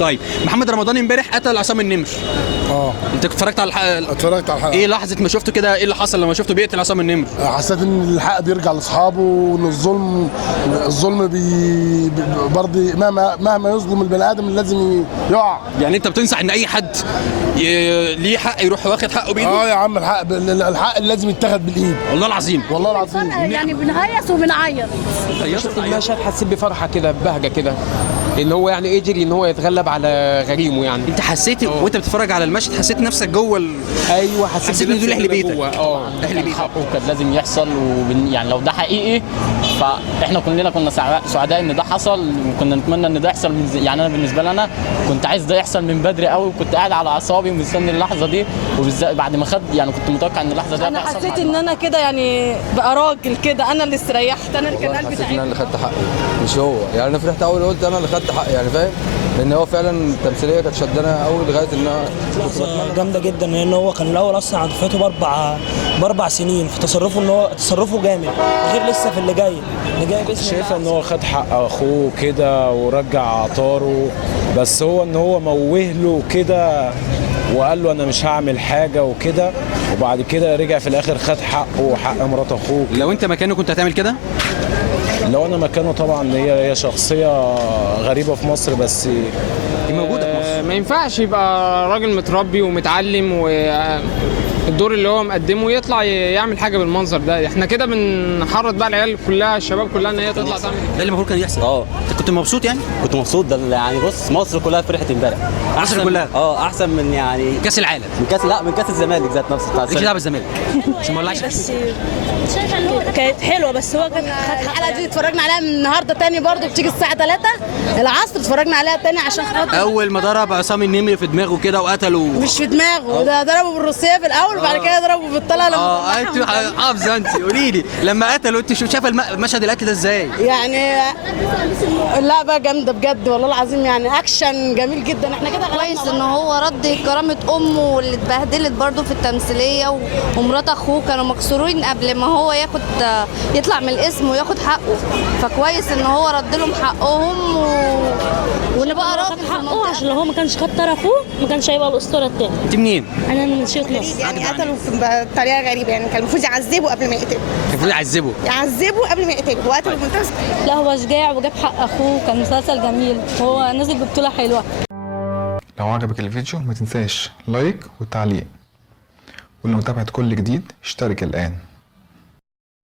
طيب محمد رمضان امبارح قتل عصام النمر. انت اتفرجت على الحلقه؟ اتفرجت على الحلقه. ايه لحظه ما شفته كده، ايه اللي حصل لما شفته بيقتل عصام النمر؟ حسيت ان الحق بيرجع لاصحابه، وان الظلم برضه مهما يظلم البني ادم لازم يقع. يعني انت بتنصح ان اي حد ليه حق يروح واخد حقه بايده؟ يا عم الحق لازم يتاخد بالايد. والله العظيم والله العظيم. يعني بنهيص وبنعيط. شفت المشهد حسيت بفرحه كده، ببهجه كده، ان هو يعني قدر ان هو يتغلب على غريمه. يعني انت حسيت وانت بتتفرج على المشهد، حسيت نفسك جوه ايوه، حسيت ان دول اهل بيتك. اهل بيتك حقه كان لازم يحصل. يعني لو ده حقيقي فاحنا كنا سعداء ان ده حصل، وكنا نتمنى ان ده يحصل يعني انا بالنسبه لي انا كنت عايز ده يحصل من بدري قوي، وكنت قاعد على اعصابي ومستني اللحظه دي، وبالذات بعد ما خد يعني كنت متوقع ان اللحظه دي انا حسيت ان انا كده يعني بقى راجل كده، انا اللي استريحت، انا اللي كان قلبي تعب. انا اللي خدت حقي مش هو. يعني انا فرحت اول قلت انا اللي خدت حقي، يعني فاهم، لان هو فعلا التمثيليه كانت شدانه قوي لغايه انها جامده جدا، لان هو كان الاول اصلا على دفعته باربع سنين، في تصرفه ان هو تصرفه جامد، غير لسه في اللي جاي باسم. شايفه ان هو خد حق اخوه كده ورجع عطاره، بس هو ان هو موه له كده وقال له انا مش هعمل حاجه وكده، وبعد كده رجع في الاخر خد حقه وحق مرات اخوه. لو انت مكانه كنت هتعمل كده؟ لو انا مكانه طبعا هي شخصيه غريبه في مصر، بس دي موجوده في مصر. ما ينفعش يبقى راجل متربي ومتعلم والدور اللي هو مقدمه يطلع يعمل حاجه بالمنظر ده. احنا كده بنحرض بقى العيال كلها، الشباب كلها، ان هي تطلع تعمل ده اللي المفروض كان يحصل. انت كنت مبسوط يعني؟ كنت مبسوط. ده يعني بص، مصر كلها فرحت امبارح. مصر كلها؟ احسن من يعني كاس العالم. من كاس الزمالك ذات نفسه بتاع مالكش دعوه بالزمالك عشان ما اولعش. بس كانت حلوه، بس هو كان الحلقه دي اتفرجنا عليها النهارده تاني، برضو بتيجي الساعه 3 العصر، اتفرجنا عليها تاني عشان خاطر اول ما ضرب عصام النمر في دماغه كده وقتله. مش في دماغه، ده ضربه بالروسيه في الاول، وبعد كده ضربه بالطلقه لما انت حافظه. انت قولي لي لما قتله انت شايفه المشهد القتل ده ازاي؟ يعني لا بقى جامده بجد والله العظيم، يعني اكشن جميل جدا. احنا كده كويس ان هو رد كرامه امه اللي اتبهدلت برضه في التمثيليه، ومرات اخوه كانوا مكسورين قبل ما هو يطلع من الاسم وياخد حقه، فكويس ان هو رد لهم حقهم ونبقى راجل حقه، عشان لو هو ما كانش خد طرفه ما كانش هيبقى الاسطوره الثاني. انت منين؟ انا من شيخ مصر. يعني قتلوا بطريقه غريبه، يعني كان المفروض يعذبوا قبل ما يقتلوا. المفروض يعذبوا قبل ما يقتلوا، وقتلوا بمنتهى. لا هو شجاع وجاب حق اخوه، كان مسلسل جميل، هو نزل ببطوله حلوه. لو عجبك الفيديو ما تنساش لايك وتعليق، ولمتابعة كل جديد اشترك الآن.